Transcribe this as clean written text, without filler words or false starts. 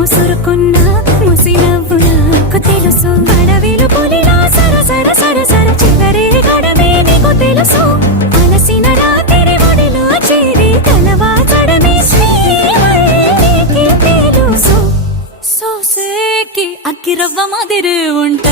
ముసురుకున్న ముసి నవ్వు నాకు తెలుసు అడవిలు పులిలా సర సర సర సర చివరే గడమే నీకు తెలుసు అలసిన రాత్రి ఒడిలో చేరి తలవాచడమే శ్రీవల్లికి తెలుసు సోసేకి అక్కిరవ్వ మాదిరి ఉంటా